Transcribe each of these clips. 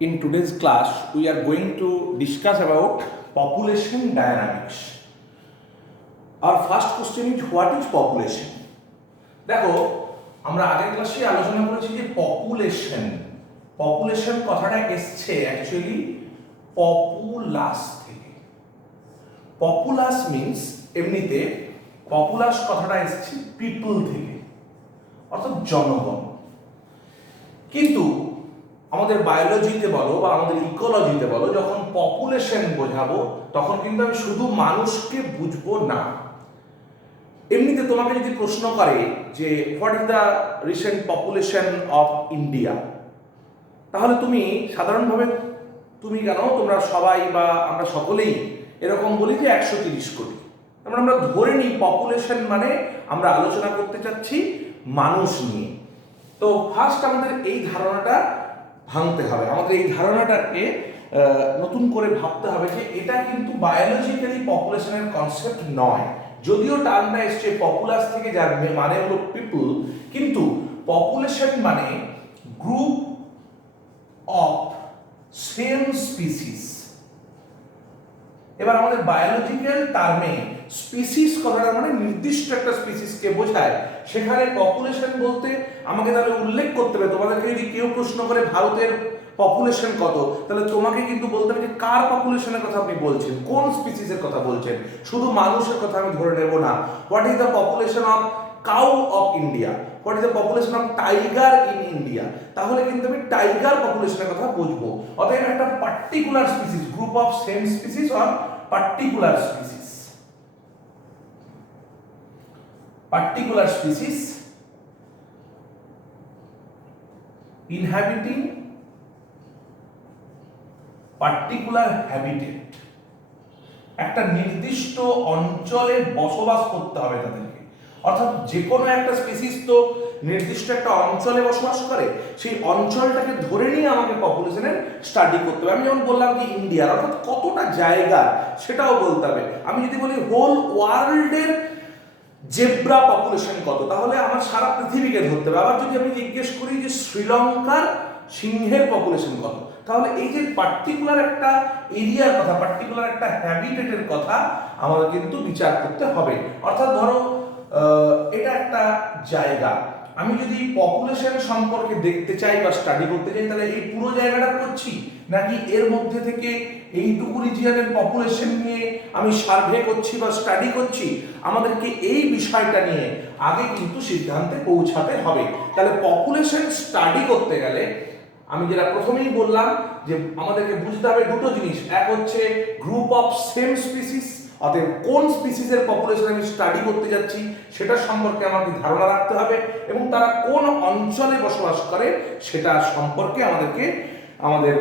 In today's class, we are going to discuss about population dynamics. Our first question is, what is population? দেখো, আমরা আগের ক্লাসে আলোচনা করেছি যে পপুলেশন কথাটা এসছে অ্যাকচুয়ালি পপুলাস থেকে। পপুলাস মিন্স এমনিতে পপুলাস কথাটা এসছে পিপল থেকে, অর্থাৎ জনগণ। কিন্তু আমাদের বায়োলজিতে বলো বা আমাদের ইকোলজিতে বলো, যখন পপুলেশন বোঝাবো তখন কিন্তু আমি শুধু মানুষকে বুঝবো না। এমনিতে তোমাকে যদি প্রশ্ন করে যে what is the recent population of India, তাহলে তুমি সাধারণভাবে তোমরা সবাই বা আমরা সকলেই এরকম বলি যে 130 কোটি। তারপরে আমরা ধরে নিই পপুলেশন মানে আমরা আলোচনা করতে চাচ্ছি মানুষ নিয়ে। তো ফার্স্ট আমাদের এই ধারণাটা ভাঙতে হবে, আমাদের এই ধারণাটাকে নতুন করে ভাবতে হবে যে এটা কিন্তু বায়োলজিক্যালি পপুলেশনের কনসেপ্ট নয়। যদিও টার্মটা এসছে পপুলাস থেকে, যার মানে হলো পিপল, কিন্তু পপুলেশন মানে গ্রুপ অফ সেম স্পিসিস। এবার আমাদের বায়োলজিক্যাল টার্মে স্পিসিস কথাটা মানে নির্দিষ্ট একটা স্পিসিসকে বোঝায়। সেখানে পপুলেশন বলতে আমাকে তাহলে উল্লেখ করতে হবে, তোমাদেরকে যদি কেউ প্রশ্ন করে ভারতের পপুলেশন কত, তাহলে তোমাকে কিন্তু বলতে হবে যে কার পপুলেশনের কথা আপনি বলছেন, কোন স্পিসিসের কথা বলছেন। শুধু মানুষের কথা আমি ধরে নেব না। What is the population of cow of India, what is the population of tiger in India, তাহলে কিন্তু আমি টাইগার পপুলেশনের কথা বুঝবো। অতএব একটা particular species, group of same species or particular species, particular species inhabiting particular habitat, একটা নির্দিষ্ট অঞ্চলে বসবাস করতে হবে তাদেরকে। অর্থাৎ যে কোনো একটা স্পিসিস তো নির্দিষ্ট একটা অঞ্চলে বসবাস করে, সেই অঞ্চলটাকে ধরে নিয়ে আমাকে পপুলেশনের স্টাডি করতে হবে। আমি যেমন বললাম যে ইন্ডিয়ার, অর্থাৎ কতটা জায়গা সেটাও বলতে হবে। আমি যদি বলি হোল ওয়ার্ল্ডের জেব্রা পপুলেশন কত, তাহলে আমার সারা পৃথিবীকে ধরতে হবে। আবার যদি আমি জিজ্ঞেস করি যে শ্রীলঙ্কার সিংহের পপুলেশন কত, তাহলে এই যে পার্টিকুলার একটা এরিয়ার কথা, পার্টিকুলার একটা হ্যাবিটেটের কথা আমাদের কিন্তু বিচার করতে হবে। অর্থাৎ ধরো এটা একটা জায়গা, আমি যদি পপুলেশন সম্পর্কে দেখতে চাই বা স্টাডি করতে চাই, তাহলে এই পুরো জায়গাটা করছি, নাকি এর মধ্যে থেকে এইটুকু রিজিয়নের পপুলেশন নিয়ে আমি সার্ভে করছি বা স্টাডি করছি, আমাদেরকে এই বিষয়টা নিয়ে আগে কিন্তু সিদ্ধান্তে পৌঁছাতে হবে। তাহলে পপুলেশন স্টাডি করতে গেলে আমি যেটা প্রথমেই বললাম যে আমাদেরকে বুঝতে হবে দুটো জিনিস। এক হচ্ছে গ্রুপ অফ সেম স্পিসিস, অতএব কোন স্পিসিসের পপুলেশন আমি স্টাডি করতে যাচ্ছি সেটা সম্পর্কে আমাকে ধারণা রাখতে হবে, এবং তারা কোন অঞ্চলে বসবাস করে সেটা সম্পর্কে আমাদের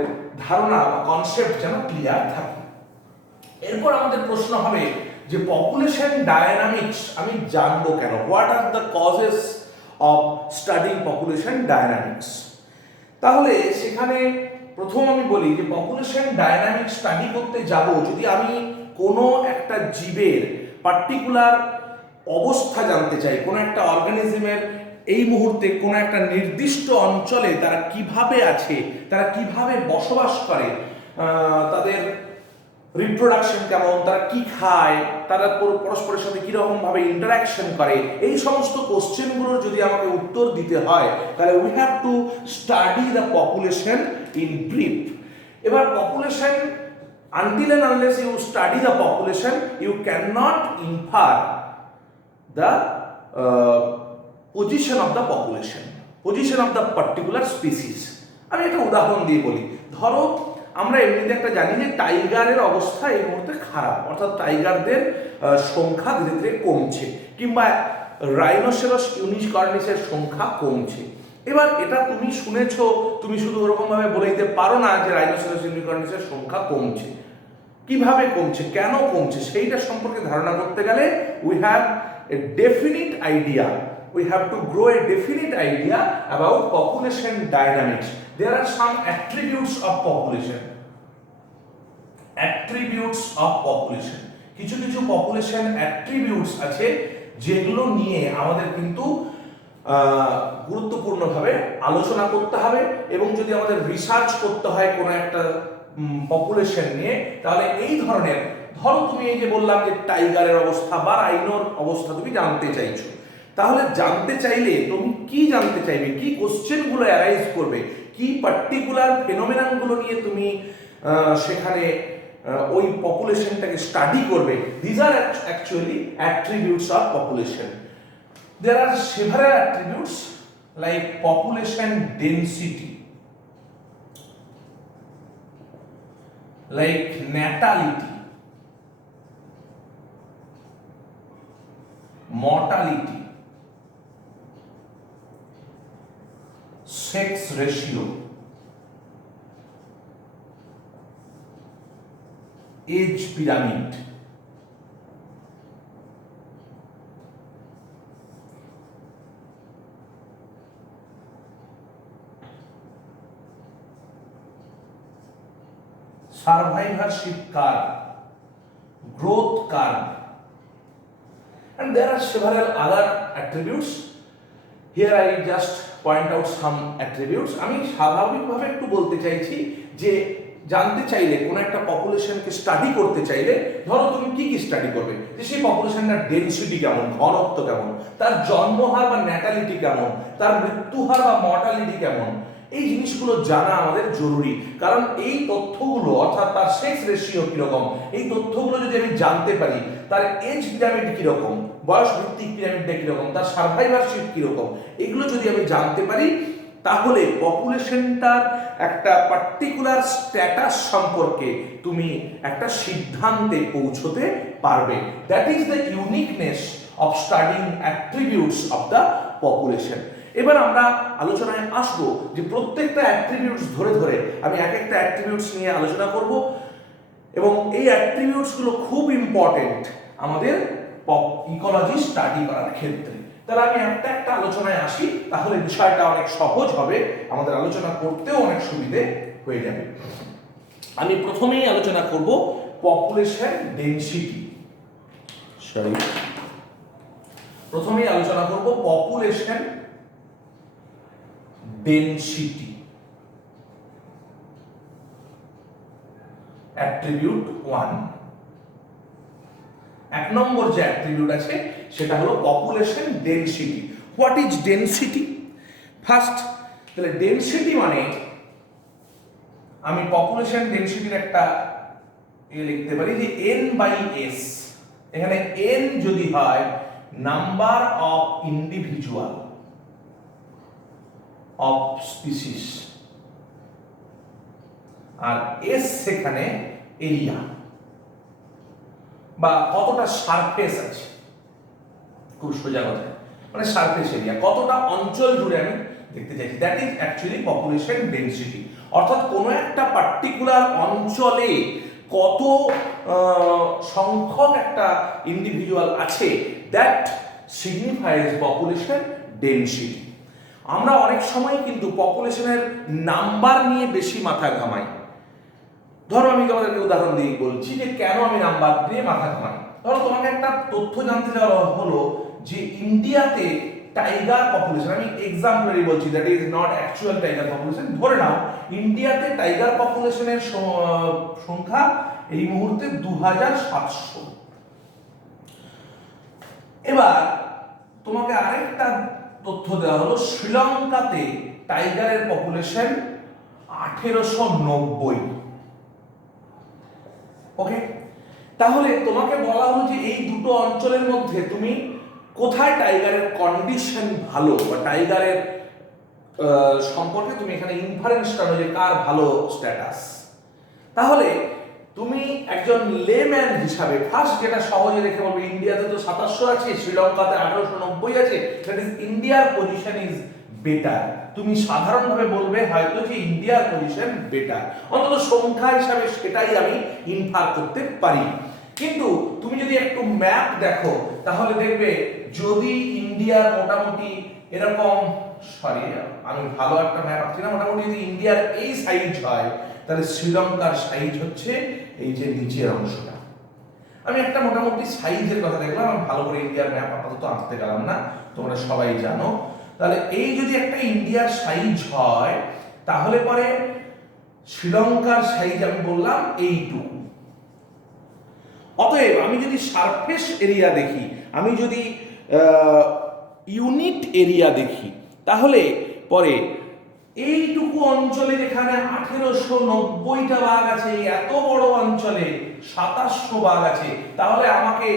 ধারণা বা কনসেপ্ট যেন ক্লিয়ার থাকে। এরপর আমাদের প্রশ্ন হবে যে পপুলেশন ডায়নামিক্স আমি জানবো কেন, what are the causes of studying population dynamics. তাহলে সেখানে প্রথম আমি বলি যে পপুলেশন ডায়নামিক্স স্টাডি করতে যাব যদি আমি কোনো একটা জীবের পার্টিকুলার অবস্থা জানতে চাই, কোনো একটা অর্গানিজমের এই মুহূর্তে কোনো একটা নির্দিষ্ট অঞ্চলে তারা কিভাবে আছে, তারা কিভাবে বসবাস করে, তাদের রিপ্রোডাকশন কেমন, তারা কি খায়, তারা পরস্পরের সাথে কিরকম ভাবে ইন্টারাকশন করে, এই সমস্ত কোশ্চেনগুলোর যদি আমাকে উত্তর দিতে হয়, তাহলে we have to study the population in brief. এবার population, until and unless you study the population, you cannot infer the position of the population, position of the particular species. আমি একটা উদাহরণ দিয়ে বলি। ধরো আমরা এমনিতে একটা জানি যে টাইগারের অবস্থা এই মুহূর্তে খারাপ, অর্থাৎ টাইগারদের সংখ্যা ধীরে ধীরে কমছে, কিংবা রাইনোসেরাস ইউনিকর্নিসের সংখ্যা কমছে। এবার এটা তুমি শুনেছো, তুমি শুধু ওরকম ভাবে বলে দিতে পারো না যে রাইনোসেরাস ইউনিকর্নিসের সংখ্যা কমছে। কিভাবে কমছে, কেন কমছে, সেইটা সম্পর্কে ধারণা করতে গেলে we have a definite idea, we have to grow a definite idea about population dynamics. There are some attributes of population, attributes of population, কিছু পপুলেশন অ্যাট্রিবিউটস আছে যেগুলো নিয়ে আমাদের কিন্তু গুরুত্বপূর্ণভাবে আলোচনা করতে হবে, এবং যদি আমাদের রিসার্চ করতে হয় কোনো একটা পপুলেশন নিয়ে, তাহলে এই ধরনের, ধরো তুমি এই যে বললাম যে টাইগারের অবস্থা বা রাইনোর অবস্থা তুমি জানতে চাইছো, তাহলে জানতে চাইলে তুমি কি জানতে চাইবে, কি কোশ্চেনগুলো অ্যারাইজ করবে, কি পার্টিকুলার ফেনোমেননগুলো নিয়ে তুমি সেখানে ওই পপুলেশনটাকে স্টাডি করবে। This are actually attributes of population. There are several attributes like population density, like natality, mortality, sex ratio, age pyramid, survivorship curve, growth curve, and there are several other attributes. Here I just point out some attributes. আমি স্বাভাবিকভাবে একটু বলতে চাইছি যে জানতে চাইলে কোনো একটা পপুলেশনকে স্টাডি করতে চাইলে, ধরো তুমি কি কি স্টাডি করবে, যে সেই পপুলেশনটার ডেনসিটি কেমন, ঘনত্ব কেমন, তার জন্মহার বা ন্যাটালিটি কেমন, তার মৃত্যুহার বা মর্টালিটি কেমন, এই জিনিসগুলো জানা আমাদের জরুরি। কারণ এই তথ্যগুলো, অর্থাৎ তার সেক্স রেশিও কিরকম, এই তথ্যগুলো যদি আমি জানতে পারি, তার এজ পিরামিড কিরকম, বয়স ভিত্তিক পিরামিডটা কিরকম, তার সার্ভাইভারশিপ কিরকম, এগুলো যদি আমি জানতে পারি, তাহলে পপুলেশনটার একটা পার্টিকুলার স্ট্যাটাস সম্পর্কে তুমি একটা সিদ্ধান্তে পৌঁছতে পারবে। That is the uniqueness of studying attributes of the population. এবার আমরা আলোচনায় আসবো যে প্রত্যেকটা অ্যাট্রিবিউটস ধরে ধরে আমি এক একটা অ্যাট্রিবিউটস নিয়ে আলোচনা করব, এবং এই অ্যাট্রিবিউটসগুলো খুব ইম্পর্টেন্ট আমাদের ইকোলজি স্টাডি করার ক্ষেত্রে। তাহলে আমি একটা একটা আলোচনায় আসি, তাহলে বিষয়টা অনেক সহজ হবে, আমাদের আলোচনা করতেও অনেক সুবিধে হয়ে যাবে। আমি প্রথমেই আলোচনা করব পপুলেশন ডেনসিটি। প্রথমেই আলোচনা করব পপুলেশন ডেনসিটি, অ্যাট্রিবিউট 1। এক নম্বর যে অ্যাট্রিবিউট আছে সেটা হলো population density. What is density? First, তাহলে ডেনসিটি মানে আমি পপুলেশন ডেনসিটির একটা লিখতে পারি যে n/s। এখানে n যদি হয় number of individual of species, আর s সেখানে এরিয়া বা কতটা সারফেস আছে, খুব সোজা কথা, মানে সারফেস এরিয়া, কতটা অঞ্চল জুড়ে আমি দেখতে চাইছি, that is actually population density. অর্থাৎ কোনো একটা পার্টিকুলার অঞ্চলে কত সংখ্যক একটা ইন্ডিভিজুয়াল আছে, দ্যাট সিগনিফাইজ পপুলেশন ডেনসিটি। আমরা অনেক সময় কিন্তু পপুলেশনের নাম্বার নিয়ে বেশি মাথা ঘামাই। ধরো আমি তোমাদেরকে উদাহরণ দিয়ে বলছি যে কেন আমি নাম্বার দিয়ে মাথা ঘামাই। ধরো তোমাকে একটা তথ্য জানতে যাওয়া হলো যে ইন্ডিয়াতে টাইগার পপুলেশন, আমি এক্সাম্পলারি বলছি, that is not actual tiger population, ধরে নাও ইন্ডিয়াতে টাইগার পপুলেশনের সংখ্যা এই মুহূর্তে 2700। এবার তোমাকে আরেকটা তথ্য দেওয়া হলো শ্রীলঙ্কাতে টাইগারের পপুলেশন 1890। ওকে, তাহলে তোমাকে বলা হলো যে এই দুটো অঞ্চলের মধ্যে তুমি কোথায় টাইগারের কন্ডিশন ভালো, বা টাইগারের সম্পর্কে তুমি এখানে ইনফারেন্স টানো যে কার ভালো স্ট্যাটাস। তাহলে তুমি একজন লেম্যান হিসাবে ফার্স্ট যেটা সহজে দেখে বলবে, ইন্ডিয়াতে তো 2700 আছে, শ্রীলঙ্কাতে 1890 আছে, দ্যাট ইজ ইন্ডিয়ার পজিশন ইজ বেটার। তুমি সাধারণভাবে বলবে হয়তো যে ইন্ডিয়ার পজিশন বেটার, অন্তত সংখ্যা হিসাবে সেটাই আমি ইনফার করতে পারি। কিন্তু তুমি যদি একটু ম্যাপ দেখো তাহলে দেখবে যদি ইন্ডিয়ার মোটামুটি এরকম, সরি আমি ভালো একটা ম্যাপ আঁকছি না, মোটামুটি যদি ইন্ডিয়ার এই সাইজ হয়, তাহলে শ্রীলঙ্কার সাইজ হচ্ছে এই যে নিচের অংশটা। আমি একটা মোটামুটি সাইজের কথা দেখলাম, আমি ভালো করে ইন্ডিয়ার ম্যাপ আপাতত আঁকতে গেলাম না, তোমরা সবাই জানো। তাহলে এই যদি একটা ইন্ডিয়ার সাইজ হয় তাহলে পরে শ্রীলঙ্কার সাইজ আমি বললাম এইটুকু। অতএব আমি যদি সারফেস এরিয়া দেখি, আমি যদি ইউনিট এরিয়া দেখি, তাহলে পরে এইটুকু অঞ্চলের এখানে 1890টা বাঘ আছে, এত বড় অঞ্চলে 2700 বাঘ আছে। তাহলে আমাকে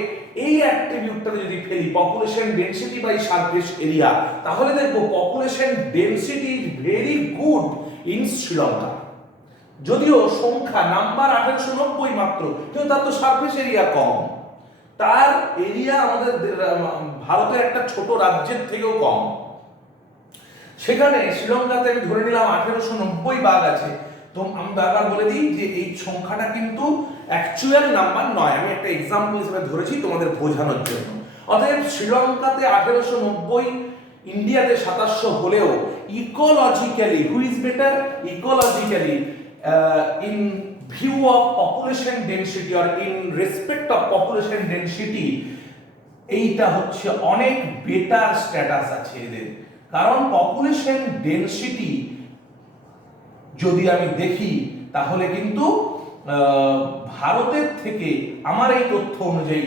এই অ্যাট্রিবিউটটা যদি ফেলি population density by surface area, তাহলে দেখবো population density is very good in Sri Lanka. যদিও সংখ্যা নাম্বার 1890 মাত্র, কিন্তু তার তো সারফেস এরিয়া কম, তার এরিয়া আমাদের ভারতের একটা ছোট রাজ্যের থেকেও কম। সেখানে শ্রীলঙ্কাতে আমি ধরে নিলাম 1890 বাঘ আছে। তো আমি বারবার বলে দিই যে এই সংখ্যাটা কিন্তু অ্যাকচুয়াল নাম্বার নয়, আমি একটা এক্সাম্পল হিসেবে ধরেছি তোমাদের বোঝানোর জন্য। অতএব শ্রীলঙ্কাতে 1890, ইন্ডিয়াতে 2700 হলেও ecologically who is better? Ecologically in view of population density or in respect of population density এইটা হচ্ছে অনেক বেটার স্ট্যাটাস আছে এদের। কারণ পপুলেশন ডেনসিটি যদি আমি দেখি তাহলে কিন্তু ভারতের থেকে আমার এই তথ্য অনুযায়ী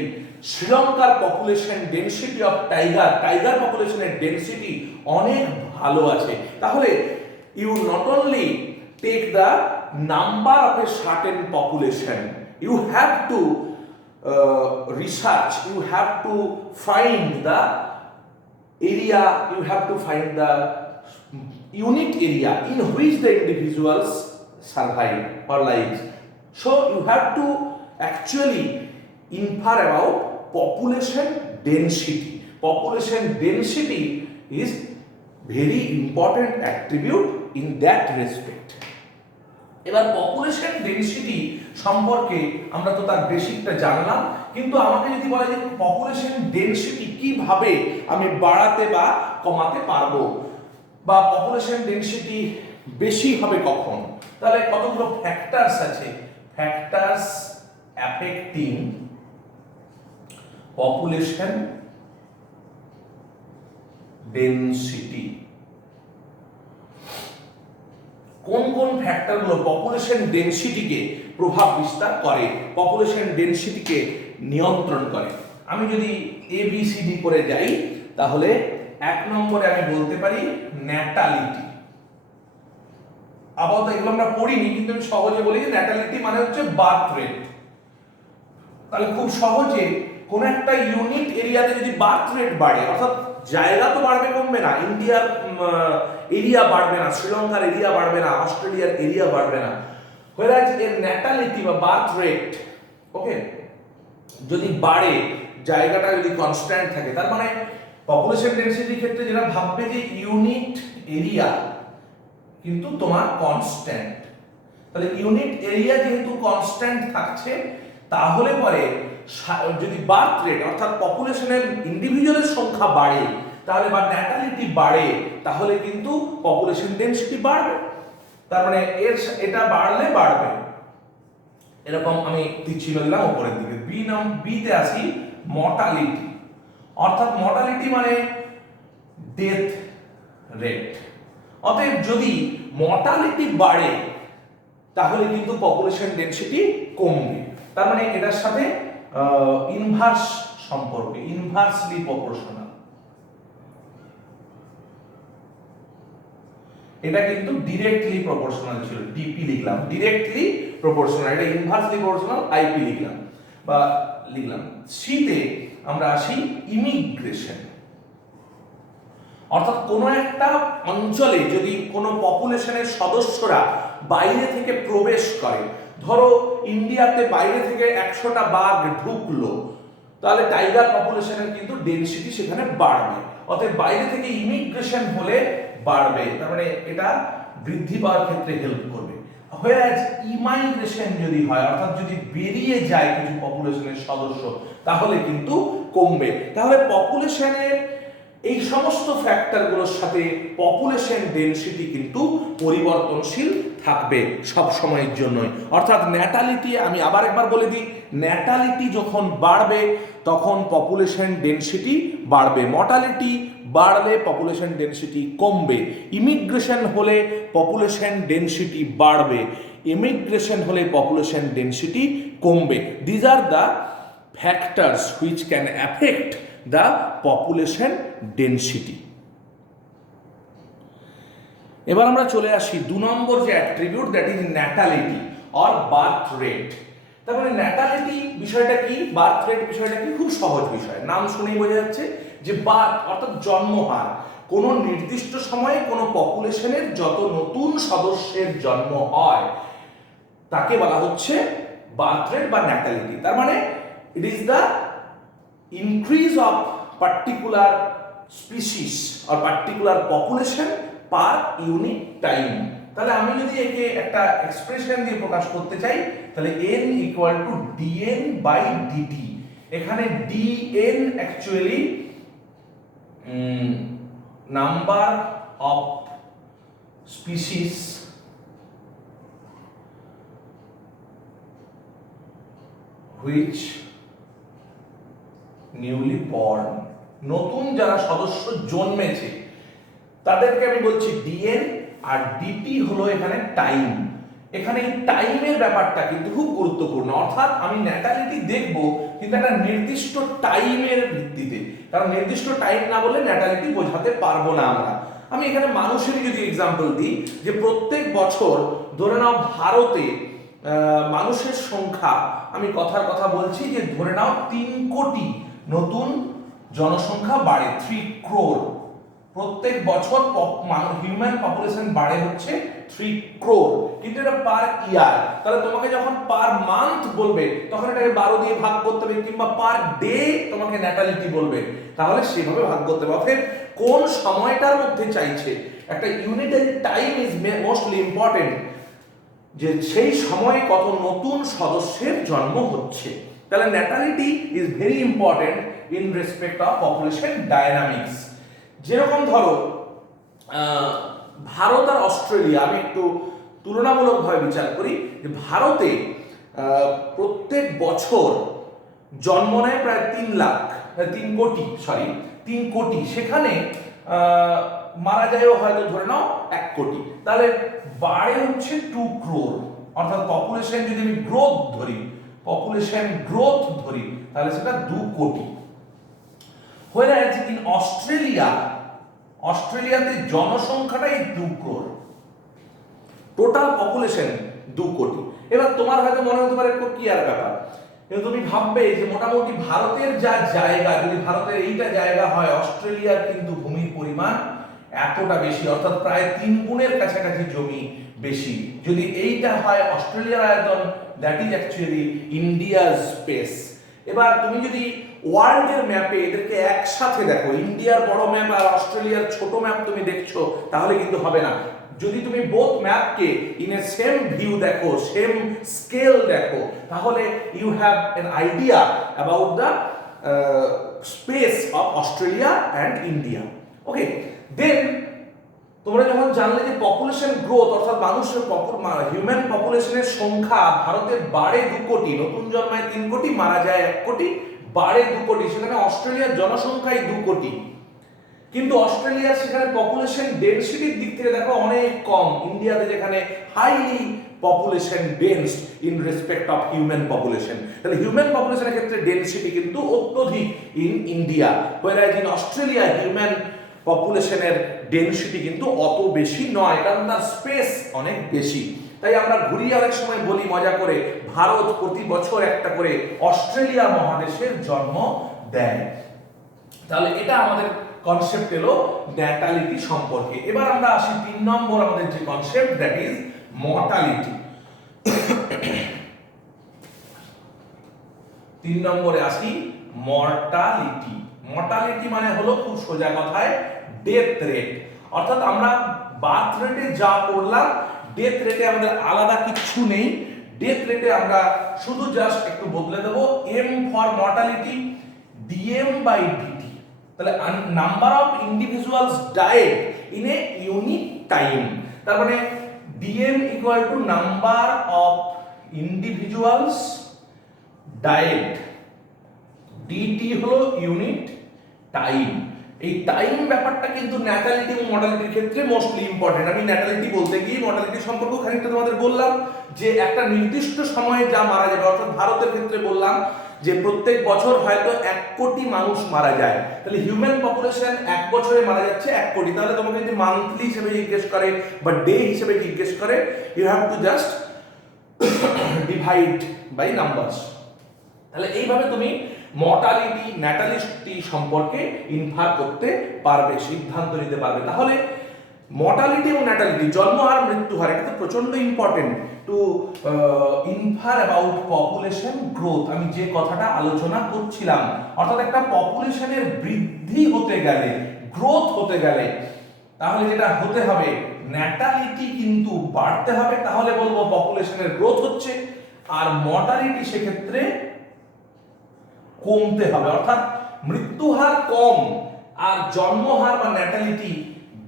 শ্রীলঙ্কার পপুলেশন ডেনসিটি অফ টাইগার পপুলেশনের ডেনসিটি অনেক ভালো আছে। তাহলে you not only take the number of a certain population, you have to research, you have to find the area, you have to find the unit area in which the individuals survive or lives. So you have to actually infer about population density. Population density is very important attribute in that respect. এবার population density সম্পর্কে আমরা তো তার বেসিকটা জানলাম, কিন্তু আমাকে যদি বলে যে পপুলেশন ডেনসিটি কিভাবে আমি বাড়াতে বা কমাতে পারবো, বা পপুলেশন ডেনসিটি বেশি হবে কখন, তাহলে কতগুলো ফ্যাক্টরস আছে। Factors affecting population density. কোন কোন ফ্যাক্টরগুলো পপুলেশন ডেনসিটিকে প্রভাব বিস্তার করে, পপুলেশন ডেনসিটিকে নিয়ন্ত্রণ করে? আমি যদি ABCD করে যাই তাহলে 1 নম্বরে আমি বলতে পারি ন্যাটালিটি। আপাতত এগুলো আমরা পড়িনি, কিন্তু আমি সহজে বলি যে ন্যাটালিটি মানে হচ্ছে বার্থ রেট। তাহলে খুব সহজে কোন একটা ইউনিট এরিয়াতে যদি বার্থ রেট বাড়ে, অর্থাৎ জায়গা তো বাড়বে কমবে না, ইন্ডিয়ার এরিয়া বাড়বে না, শ্রীলঙ্কার এরিয়া বাড়বে না, অস্ট্রেলিয়ার এরিয়া বাড়বে না, whereas এর ন্যাটালিটি বা বার্থ রেট ওকে যদি বাড়ে, জায়গাটা যদি কনস্ট্যান্ট থাকে, তার মানে পপুলেশন ডেনসিটির ক্ষেত্রে যেটা ভাববে যে ইউনিট এরিয়া কিন্তু তোমার কনস্ট্যান্ট। তাহলে ইউনিট এরিয়া যেহেতু কনস্ট্যান্ট থাকছে, তাহলে পরে যদি বার্থ রেট অর্থাৎ পপুলেশনের ইন্ডিভিজুয়ালের সংখ্যা বাড়ে, তাহলে বা ন্যাটালিটি বাড়ে, তাহলে কিন্তু পপুলেশন ডেনসিটি বাড়বে। তার মানে এটা বাড়লে বাড়বে। এরকম আমি চিহ্ন দিলাম উপরের দিকে। বিতে আসি মর্টালিটি, অর্থাৎ মর্টালিটি মানে ডেথ রেট। অতএব যদি মর্টালিটি বাড়ে তাহলে কিন্তু পপুলেশন ডেনসিটি কমবে। তার মানে এটার সাথে ইনভার্স সম্পর্কে, ইনভার্সলি প্রপোর্শনাল। এটা কিন্তু ডিরেক্টলি প্রপোর্শনাল ছিল, ডিপি লিখলাম, ডিরেক্টলি প্রপোর্শনাল, এটা ইনভার্সলি প্রপোর্শনাল, আইপি লিখলাম বা লিখলাম। সিতে আমরা আসি ইমিগ্রেশন, অর্থাৎ কোনো একটা অঞ্চলে যদি কোনো পপুলেশনের সদস্যরা বাইরে থেকে প্রবেশ করে, ধরো ইন্ডিয়াতে বাইরে থেকে 100টা বাঘ ঢুকলো, তাহলে টাইগার পপুলেশনের কিন্তু ডেনসিটি সেখানে বাড়বে। অতএব বাইরে থেকে ইমিগ্রেশন হলে বাড়বে, তার মানে এটা বৃদ্ধি পাওয়ার ক্ষেত্রে হেল্প করবে। whereas ইমাইগ্রেশন যদি হয়, অর্থাৎ যদি বেরিয়ে যায় কিছু পপুলেশনের সদস্য, তাহলে কিন্তু কমবে। তাহলে পপুলেশনের এই সমস্ত ফ্যাক্টরগুলোর সাথে পপুলেশন ডেনসিটি কিন্তু পরিবর্তনশীল থাকবে সব সময়ের জন্যই। অর্থাৎ ন্যাটালিটি, আমি আবার একবার বলে দিই, ন্যাটালিটি যখন বাড়বে তখন পপুলেশন ডেনসিটি বাড়বে, মর্টালিটি বাড়লে পপুলেশন ডেনসিটি কমবে, ইমিগ্রেশন হলে পপুলেশন ডেনসিটি বাড়বে, ইমিগ্রেশন হলে পপুলেশন ডেনসিটি কমবে। These are the factors which can affect the population density. এবার আমরা চলে আসি 2 নম্বর যে attribute, that is natality or birth rate. তার মানে ন্যাটালিটি বিষয়টা কি, বার্থ রেট বিষয়টা কি, খুব সহজ বিষয়, নাম শুনেই বোঝা যাচ্ছে যে বার্থ অর্থাৎ জন্মহার, কোনো নির্দিষ্ট সময়ে কোনো পপুলেশনের যত নতুন সদস্যের জন্ম হয় তাকে বলা হচ্ছে বার্থ রেট বা ন্যাটালিটি। তার মানে it is the increase of particular species or particular population per unit time. তাহলে আমি যদি একে একটা এক্সপ্রেশন দিয়ে প্রকাশ করতে চাই তাহলে n equal to dn by dt। এখানে dn actually number of species which newly born, নতুন যারা সদস্য জন্মেছে তাদেরকে আমি বলছি ডিএন, আর ডিটি হলো এখানে টাইম। এখানে এই টাইমের ব্যাপারটা কিন্তু খুব গুরুত্বপূর্ণ, অর্থাৎ আমি ন্যাটালিটি দেখব কিন্তু একটা নির্দিষ্ট টাইমের ভিত্তিতে, কারণ নির্দিষ্ট টাইম না বলে ন্যাটালিটি বোঝাতে পারবো না আমরা। আমি এখানে মানুষেরই যদি এক্সাম্পল দিই, যে প্রত্যেক বছর ধরে নাও ভারতে মানুষের সংখ্যা, আমি কথার কথা বলছি যে ধরে নাও 3 কোটি নতুন জনসংখ্যা বাড়ে, 3 crore প্রত্যেক বছর হিউম্যান পপুলেশন বাড়ে হচ্ছে 3 crore, কিন্তু এটা পার ইয়ার। তাহলে তোমাকে যখন পার মান্থ বলবে তখন এটাকে 12 দিয়ে ভাগ করতে হবে, কিংবা পার ডে তোমাকে ন্যাটালিটি বলবে তাহলে সেভাবে ভাগ করতে হবে। অতএব কোন সময়টার মধ্যে চাইছে, একটা unitary time is mostly important, যে সেই সময়ে কত নতুন সদস্যের জন্ম হচ্ছে। তাহলে natality is very important in respect of population dynamics. যেরকম ধরো ভারত আর অস্ট্রেলিয়া, আমি একটু তুলনামূলকভাবে বিচার করি, যে ভারতে প্রত্যেক বছর জন্ম নেয় প্রায় 3 কোটি, সেখানে মারা যায়ও হয়তো ধরে নাও 1 কোটি, তাহলে বাড়ে হচ্ছে 2 crore, অর্থাৎ পপুলেশন যদি আমি পপুলেশন গ্রোথ ধরি তাহলে সেটা 2 কোটি। Whereas in অস্ট্রেলিয়াতে জনসংখ্যাটাই 2 crore, টোটাল পপুলেশন 2 কোটি। এবার তোমার হয়তো মনে হতে পারে কি আর ব্যাপার, কিন্তু তুমি ভাববে যে মোটামুটি ভারতের যা জায়গা, যদি ভারতের এইটা জায়গা হয়, অস্ট্রেলিয়ার কিন্তু ভূমির পরিমাণ এতটা বেশি, অর্থাৎ প্রায় 3 গুণের কাছাকাছি জমি বেশি। যদি এইটা হয় অস্ট্রেলিয়ার আয়তন, দ্যাট ইজ অ্যাকচুয়ালি ইন্ডিয়ার স্পেস। এবার তুমি যদি ওয়ার্ল্ডের ম্যাপে এদেরকে একসাথে দেখো, ইন্ডিয়ার বড় ম্যাপ আর অস্ট্রেলিয়ার ছোট ম্যাপ তুমি দেখছো, তাহলে কিন্তু হবে না। যদি তুমি বোথ ম্যাপকে ইন এ সেম ভিউ দেখো, সেম স্কেল দেখো, তাহলে you have an idea about the space of Australia and India. Okay, then তোমরা যখন জানলে যে পপুলেশন গ্রোথ, অর্থাৎ মানুষের হিউম্যান পপুলেশনের সংখ্যা ভারতে বাড়ে 2 কোটি, নতুন জন্মায় 3 কোটি, মারা যায় 1 কোটি, বাড়ে 2 কোটি, সেখানে অস্ট্রেলিয়ার জনসংখ্যাই 2 কোটি, কিন্তু অস্ট্রেলিয়ার সেখানে পপুলেশন ডেনসিটির দিক থেকে দেখো অনেক কম, ইন্ডিয়াতে যেখানে highly population densed in respect of human population. তাহলে হিউম্যান পপুলেশনের ক্ষেত্রে ডেনসিটি কিন্তু অত্যধিক in India, whereas in Australia human পপুলেশনের ডেনসিটি কিন্তু অত বেশি নয়, কারণ তার স্পেস অনেক বেশি। তাই আমরা ঘুরিয়ে অনেক সময় বলি মজা করে, ভারত প্রতি বছর একটা করে অস্ট্রেলিয়া মহাদেশের জন্ম দেয়। তাহলে এটা আমাদের কনসেপ্ট এলো ন্যাটালিটি সম্পর্কে। এবার আমরা আসি 3 নম্বর আমাদের যে কনসেপ্ট, দ্যাট ইজ মর্টালিটি। 3 নম্বরে আসি মর্টালিটি। মর্টালিটি মানে হলো খুব সোজা কথায় ডেথ রেট, অর্থাৎ আমরা বার্থ রেটে যা করলাম ডেথ রেটে আমাদের আলাদা কিছু নেই। ডেথ রেটে আমরা শুধু জাস্ট একটু বদলে দেব m for mortality dm by dt। তাহলে number of individuals died in a unit time, তার মানে dm equal to number of individuals died, dt হলো ইউনিট টাইম। এই টাইম ব্যাপারটা কিন্তু ন্যাটালিটি এবং মর্টালিটির ক্ষেত্রে মোস্টলি ইম্পর্টেন্ট। আমি ন্যাটালিটি বলতে গিয়ে মর্টালিটি সম্পর্কেও খানিকটা তোমাদের বললাম যে একটা নির্দিষ্ট সময়ে যা মারা যাবে, অর্থাৎ ভারতের ক্ষেত্রে বললাম যে প্রত্যেক বছর হয়তো 1 কোটি মানুষ মারা যায়, তাহলে হিউম্যান পপুলেশন 1 বছরে মারা যাচ্ছে 1 কোটি। তাহলে তোমাকে যদি মান্থলি হিসেবে জিজ্ঞেস করে বা ডে হিসেবে জিজ্ঞেস করে, you have to just divide by numbers. তাহলে এইভাবে তুমি মর্টালিটি ন্যাটালিটি সম্পর্কে ইনফার করতে পারবে, সিদ্ধান্ত নিতে পারবে। তাহলে মর্টালিটি এবং ন্যাটালিটি, জন্ম আর মৃত্যু হার, এটা তো প্রচন্ড important to infer about population growth. আমি যে কথাটা আলোচনা করছিলাম, অর্থাৎ একটা পপুলেশনের বৃদ্ধি হতে গেলে, গ্রোথ হতে গেলে, তাহলে যেটা হতে হবে ন্যাটালিটি কিন্তু বাড়তে হবে, তাহলে বলবো পপুলেশনের গ্রোথ হচ্ছে। আর মর্টালিটি সেক্ষেত্রে কমতে হবে, অর্থাৎ মৃত্যু হার কম আর জন্মহার বা ন্যাটালিটি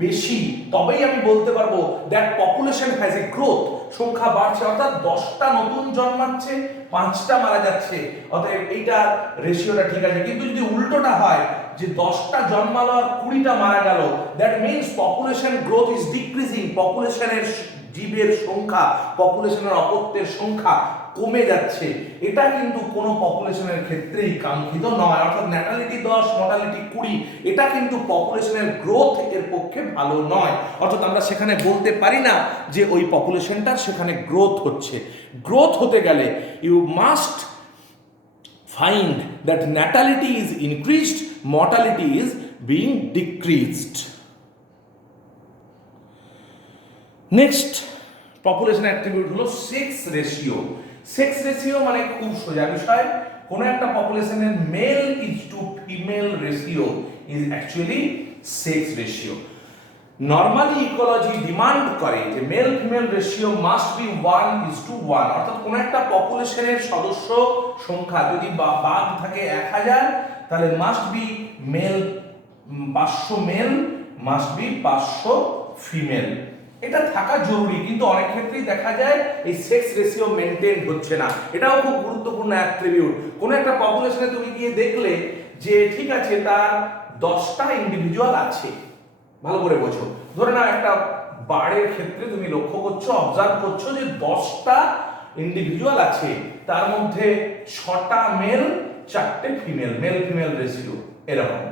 বেশি, তবেই আমি বলতে পারবো that population has a growth, সংখ্যা বাড়ছে, অর্থাৎ 10টা নতুন জন্মাচ্ছে 5টা মারা যাচ্ছে, অতএব এইটা রেশিওটা ঠিক আছে। কিন্তু যদি উল্টোটা হয় যে 10টা জন্মালো আর 20টা মারা গেল, that means population growth is decreasing, পপুলেশনের জীবের সংখ্যা, পপুলেশনের অপত্যের সংখ্যা কমে যাচ্ছে, এটা কিন্তু কোনো পপুলেশনের ক্ষেত্রেই কাঙ্ক্ষিত নয়। অর্থাৎ ন্যাটালিটি 10 মর্টালিটি 20, এটা কিন্তু পপুলেশনের গ্রোথ এর পক্ষে ভালো নয়। অর্থাৎ আমরা সেখানে বলতে পারি না যে ওই পপুলেশনটা সেখানে গ্রোথ হচ্ছে। গ্রোথ হতে গেলে you must find that natality is increased, mortality is being decreased. Next population attribute হলো সেক্স রেশিও। সেক্স রেশিও মানে খুব সোজা বিষয়, কোন একটা পপুলেশনের male is to female ratio is actually sex ratio. Normally ecology demand করে যে male female ratio must be 1:1, অর্থাৎ কোন একটা পপুলেশনের সদস্য সংখ্যা যদি বাঘ থাকে 1000, তাহলে must be male 500 male, must be 500 female, এটা থাকা জরুরি। কিন্তু অনেক ক্ষেত্রেই দেখা যায় এই সেক্স রেশিও মেনটেন হচ্ছে না, এটাও খুব গুরুত্বপূর্ণ অ্যাট্রিবিউট। কোন একটা পপুলেশনে তুমি গিয়ে দেখলে যে ঠিক আছে তার 10টা ইন্ডিভিজুয়াল আছে, ভালো করে বোঝো, ধরে নাও একটা বাড়ির ক্ষেত্রে তুমি লক্ষ্য করছো, অবজার্ভ করছো যে 10টা ইন্ডিভিজুয়াল আছে, তার মধ্যে 6টা মেল 4টে ফিমেল, মেল ফিমেল রেশিও এরকম।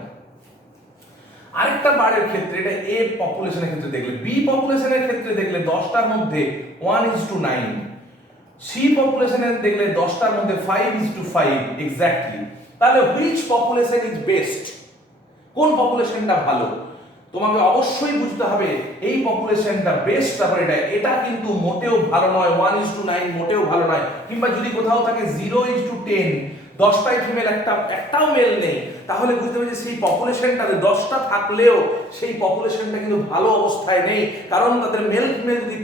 আরেকটা বাড়ির ক্ষেত্রে, এটা এ পপুলেশনের ক্ষেত্রে দেখলে, বি পপুলেশনের ক্ষেত্রে দেখলে 10টার মধ্যে 1:9, সি পপুলেশনের দেখলে 10টার মধ্যে 5:5 এক্স্যাক্টলি। তাহলে হুইচ পপুলেশন ইজ বেস্ট, কোন পপুলেশনটা ভালো, তোমাকে অবশ্যই বুঝতে হবে এই পপুলেশনটা বেস্ট। তারপর এটা কিন্তু মোটেও ভালো নয়, 1:9 মোটেও ভালো নয়। কিংবা যদি কোথাও থাকে 0:10, 10টাই ফিমেল একটাও মেল নেই, তাহলে বুঝতে হবে যে সেই পপুলেশনটাতে 10টা থাকলেও সেই পপুলেশনটা কিন্তু ভালো অবস্থায় নেই, কারণ তাদের মেল ফিমেল যদি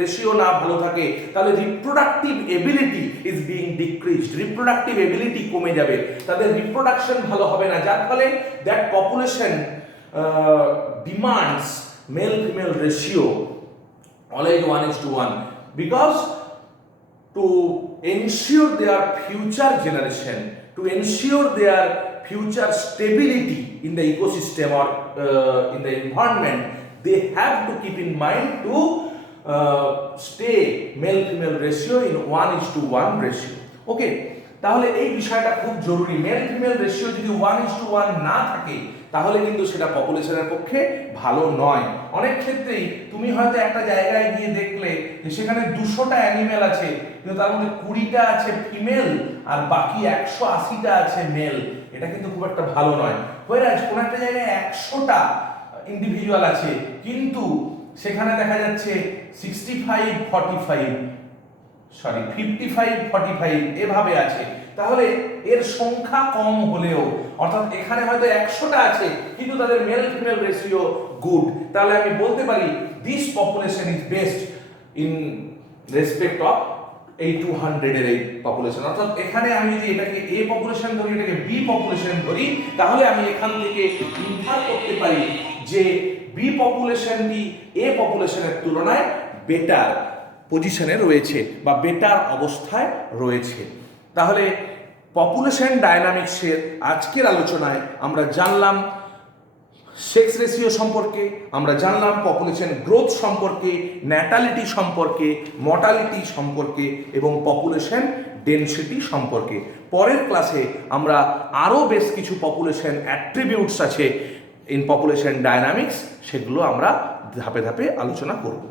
রেশিও না ভালো থাকে তাহলে reproductive ability is being decreased, reproductive ability কমে যাবে, তাদের রিপ্রোডাকশন ভালো হবে না, যার ফলে that population demands male female ratio always 1:1, because to ensure their future generation, to ensure their future stability in the ecosystem or in the environment, they have to keep in mind to stay male female ratio in 1:1 ratio. Okay, তাহলে এই বিষয়টা খুব জরুরি। Mail female ratio যদি 1:1 না থাকে তাহলে কিন্তু সেটা পপুলেশনের পক্ষে ভালো নয়। অনেক ক্ষেত্রেই তুমি হয়তো একটা জায়গায় গিয়ে দেখলে যে সেখানে 200টা অ্যানিমেল আছে, কিন্তু তার মধ্যে 20টা আছে ফিমেল আর বাকি 180টা আছে মেল, এটা কিন্তু খুব একটা ভালো নয়। হোয়ারাজ কোন একটা জায়গায় 100টা ইন্ডিভিজুয়াল আছে, কিন্তু সেখানে দেখা যাচ্ছে 55-45 এভাবে আছে, তাহলে এর সংখ্যা কম হলেও, অর্থাৎ এখানে হয়তো 100টা আছে কিন্তু তাদের মেল ফিমেল রেশিও গুড, তাহলে আমি বলতে পারি this population is best in respect of এই 200 এর এই পপুলেশন। অর্থাৎ এখানে আমি যদি এটাকে এ পপুলেশন ধরি, এটাকে বি পপুলেশন ধরি, তাহলে আমি এখান থেকে ইনফার করতে পারি যে বি পপুলেশনটি এ পপুলেশনের তুলনায় বেটার পজিশনে রয়েছে বা বেটার অবস্থায় রয়েছে। তাহলে পপুলেশন ডায়নামিক্সের আজকের আলোচনায় আমরা জানলাম সেক্স রেশিও সম্পর্কে আমরা জানলাম, পপুলেশন গ্রোথ সম্পর্কে, ন্যাটালিটি সম্পর্কে, মর্টালিটি সম্পর্কে এবং পপুলেশন ডেনসিটি সম্পর্কে। পরের ক্লাসে আমরা আরও বেশ কিছু পপুলেশন অ্যাট্রিবিউটস আছে ইন পপুলেশন ডায়নামিক্স, সেগুলো আমরা ধাপে ধাপে আলোচনা করব।